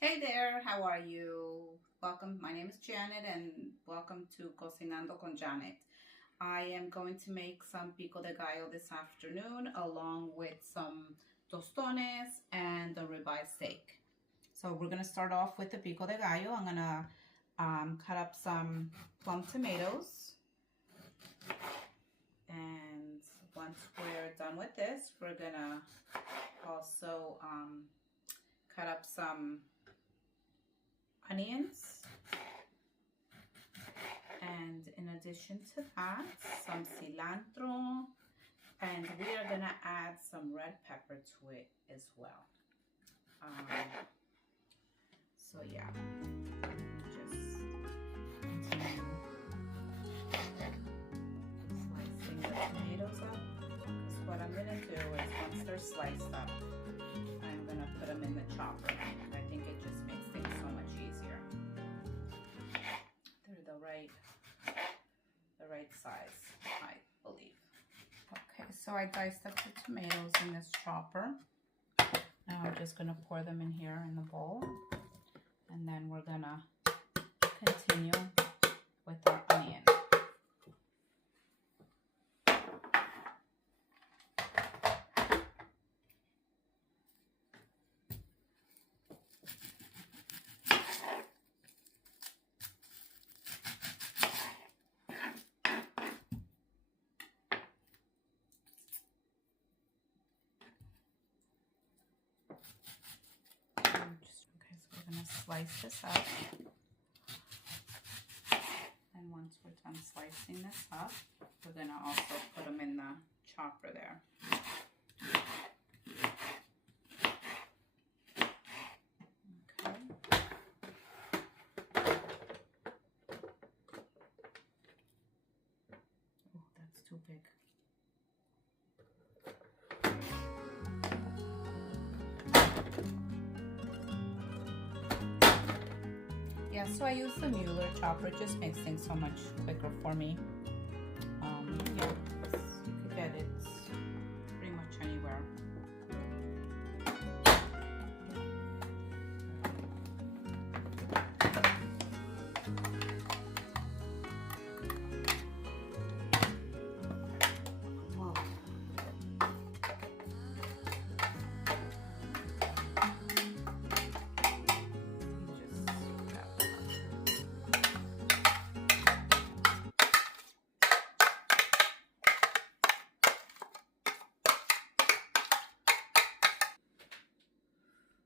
Hey there, how are you? Welcome, my name is Janet and welcome to Cocinando con Janet. I am going to make some Pico de Gallo this afternoon along with some tostones and the ribeye steak. So we're going to start off with the Pico de Gallo. I'm going to cut up some plum tomatoes. And once we're done with this, we're going to also cut up some onions, and in addition to that, some cilantro, and we are gonna add some red pepper to it as well. So yeah, just continue slicing the tomatoes up, because what I'm gonna do is once they're sliced up, I'm gonna put them in the chopper. I think it just makes things so much easier. They're the right size, I believe. Okay, so I diced up the tomatoes in this chopper. Now I'm just gonna pour them in here in the bowl, and then we're gonna continue with our onion. Slice this up, and once we're done slicing this up, we're going to also put them in the chopper there. Okay. Oh, that's too big. Yeah, so I use the Mueller chopper. It just makes things so much quicker for me. Yeah, you could get it pretty much anywhere.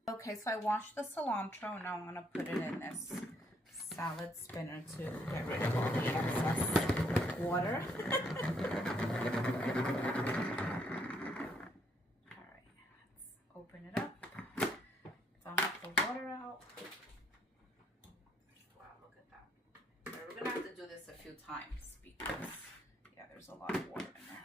Okay, so I washed the cilantro, and now I'm going to put it in this salad spinner to get rid of all the excess water. Alright, let's open it up. Dump the water out. Wow, look at that. We're going to have to do this a few times because, yeah, there's a lot of water in there.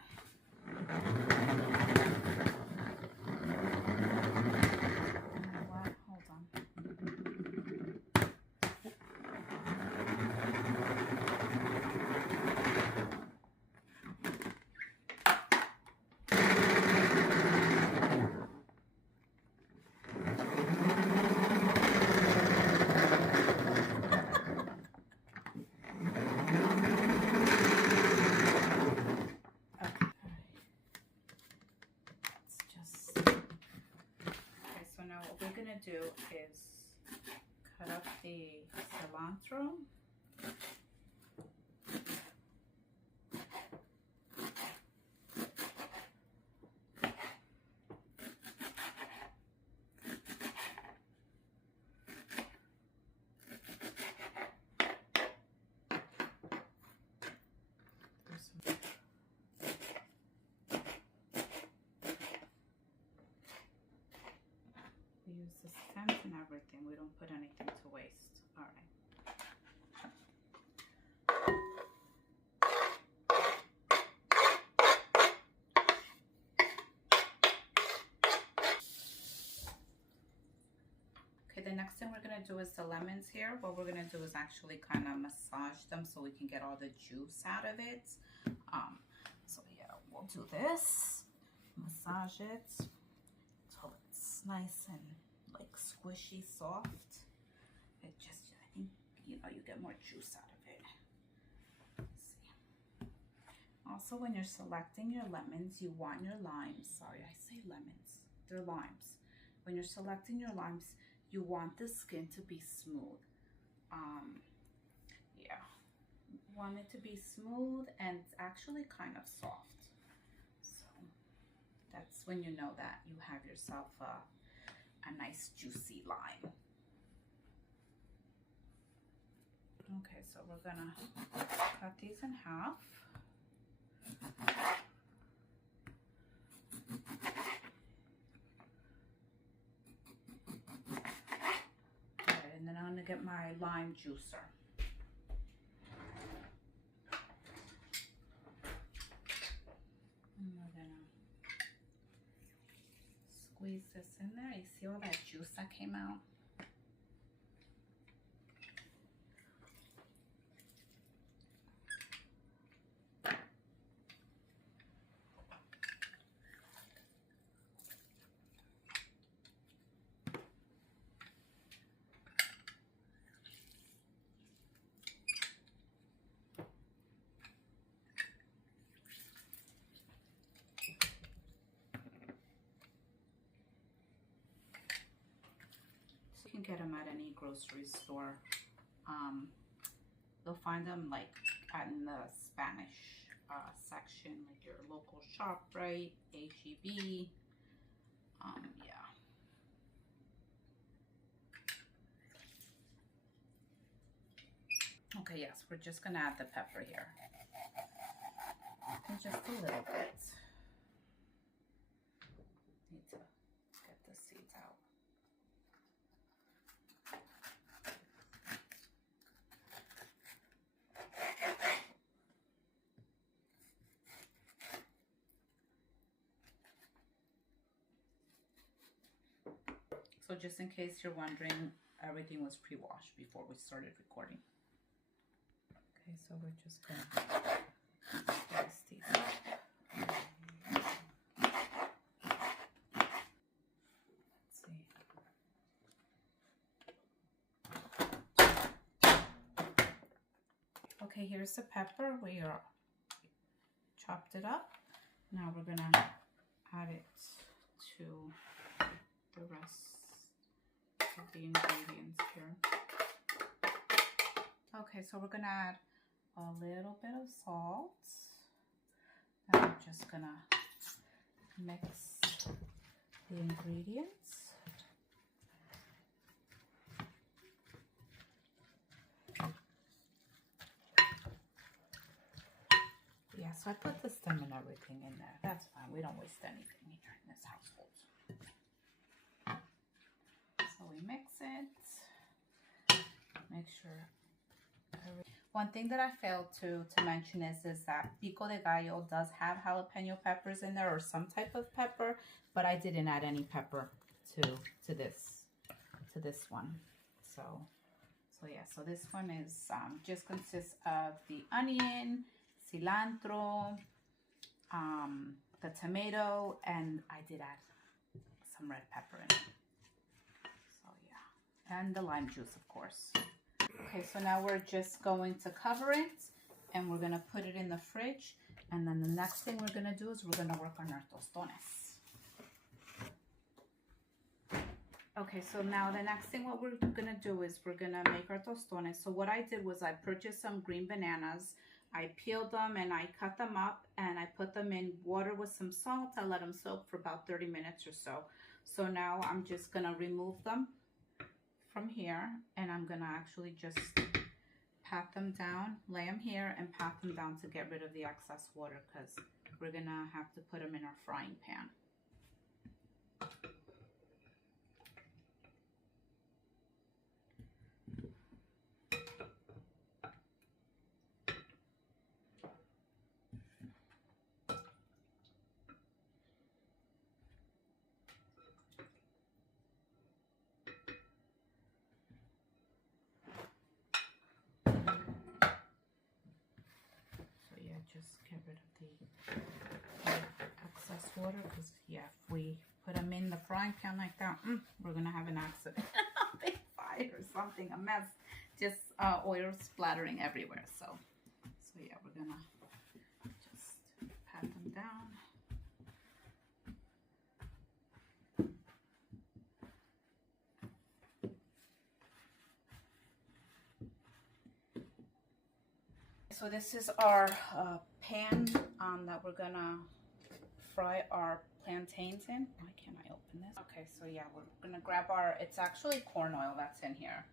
What we're going to do is cut up the cilantro. We use the stems and everything. We don't put anything to waste. All right. Okay, the next thing we're going to do is the lemons here. What we're going to do is actually kind of massage them so we can get all the juice out of it. So yeah, we'll do this. Massage it. So it's nice and like squishy. squishy, soft. It just, I think, you know, you get more juice out of it. Let's see. Also, when you're selecting your lemons, you want your limes. Sorry, I say lemons. They're limes. When you're selecting your limes, you want the skin to be smooth. Yeah, want it to be smooth, and it's actually kind of soft. So that's when you know that you have yourself a nice juicy lime. Okay, so we're gonna cut these in half. Okay, and then I'm gonna get my lime juicer. And we're gonna squeeze this in there. You see all that juice that came out? You can get them at any grocery store. You'll find them like in the Spanish section, like your local ShopRite, HEB. Yeah. Okay, yes, we're just gonna add the pepper here. And just a little bit. Need to get the seeds out. So just in case you're wondering, everything was pre-washed before we started recording. Okay, so we're just gonna slice these up. Okay, here's the pepper. We chopped it up. Now we're gonna add it to the rest of the ingredients here. Okay, so we're gonna add a little bit of salt. And we're just gonna mix the ingredients. Yeah, so I put the stem and everything in there. That's fine. We don't waste anything here in this household. So we mix it. Make sure. One thing that I failed to mention is that Pico de Gallo does have jalapeno peppers in there, or some type of pepper, but I didn't add any pepper to this one. So yeah. So this one is just consists of the onion, cilantro, the tomato, and I did add some red pepper in it. So yeah, and the lime juice, of course. Okay, so now we're just going to cover it, and we're gonna put it in the fridge, and then the next thing we're gonna do is we're gonna work on our tostones. Okay, so now the next thing what we're gonna do is we're gonna make our tostones. So what I did was I purchased some green bananas. I peeled them and I cut them up, and I put them in water with some salt. I let them soak for about 30 minutes or so. So now I'm just gonna remove them from here, and I'm gonna actually just pat them down, lay them here and pat them down to get rid of the excess water, because we're gonna have to put them in our frying pan. Just get rid of the excess water, because yeah, if we put them them in the frying pan like that, we're gonna have an accident. A big fire or something, a mess. Just oil splattering everywhere. So yeah, we're gonna just pat them down. So this is our pan that we're gonna fry our plantains in. Why can't I open this? Okay, so yeah, we're gonna grab our, it's actually corn oil that's in here.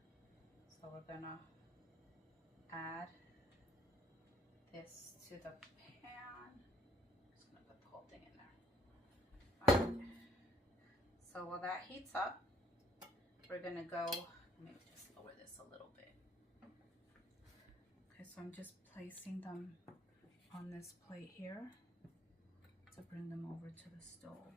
So we're gonna add this to the pan. Just gonna put the whole thing in there. All right. So while that heats up, we're gonna go, let me just lower this a little bit. Okay, so I'm just placing them on this plate here to bring them over to the stove.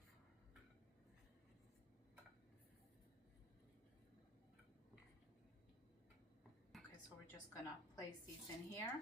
Okay, so we're just gonna place these in here.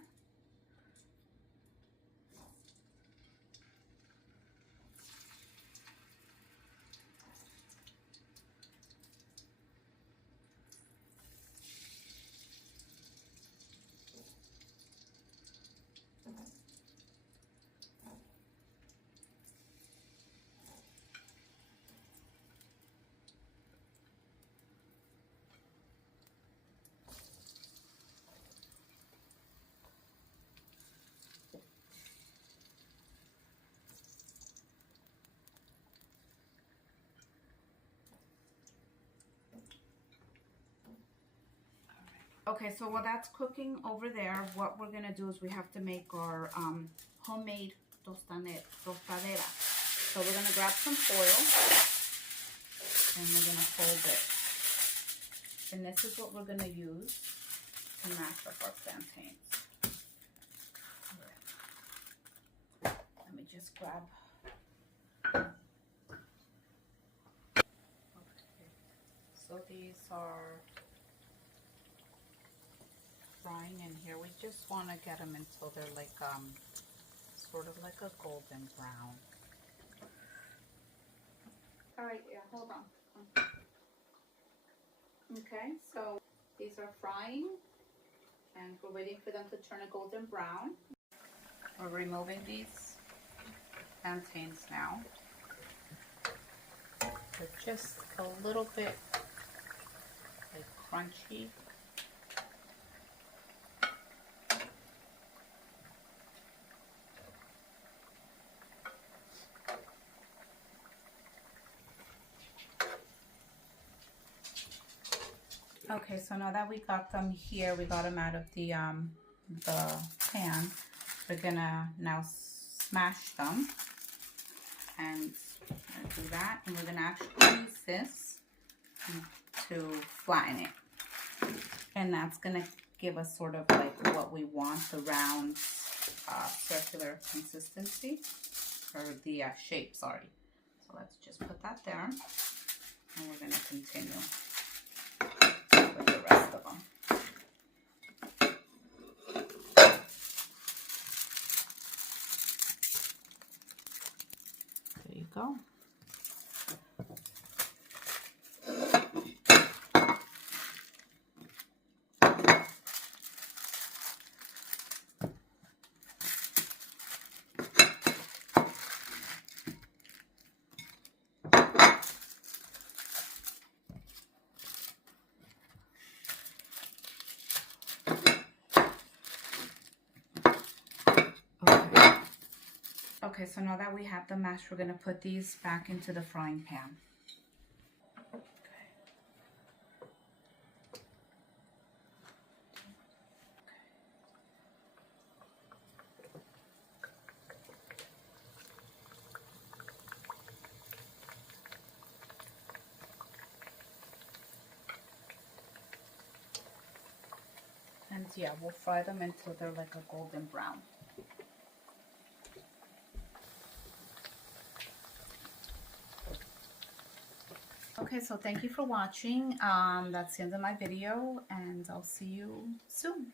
Okay, so while that's cooking over there, what we're gonna do is we have to make our homemade tostadera. So we're gonna grab some foil and we're gonna fold it. And this is what we're gonna use to mash up our plantains. Let me just grab. Okay, so these are frying in here. We just want to get them until they're like sort of like a golden brown. All right, yeah, hold on. Okay, so these are frying and we're waiting for them to turn a golden brown. We're removing these plantains now. They're just a little bit like crunchy. Okay, so now that we got them here, we got them out of the pan, we're gonna now smash them, and do that, and we're gonna actually use this to flatten it, and that's gonna give us sort of like what we want, the round circular consistency, or the shape, sorry. So let's just put that there, and we're gonna continue with the rest of them. There you go. Okay, so now that we have the mash, we're going to put these back into the frying pan. And yeah, we'll fry them until they're like a golden brown. Okay, so thank you for watching. That's the end of my video, and I'll see you soon.